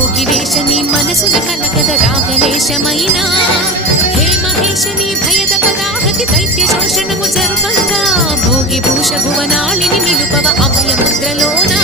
योगिवेशनी monsoon कनकद रागलेशमैना हे महेशनी भयद पदाहति दैत्य शोषणमु जरुपंगा भोगी भूष भुवनाळिनि निलुपव अभय मुद्रलोना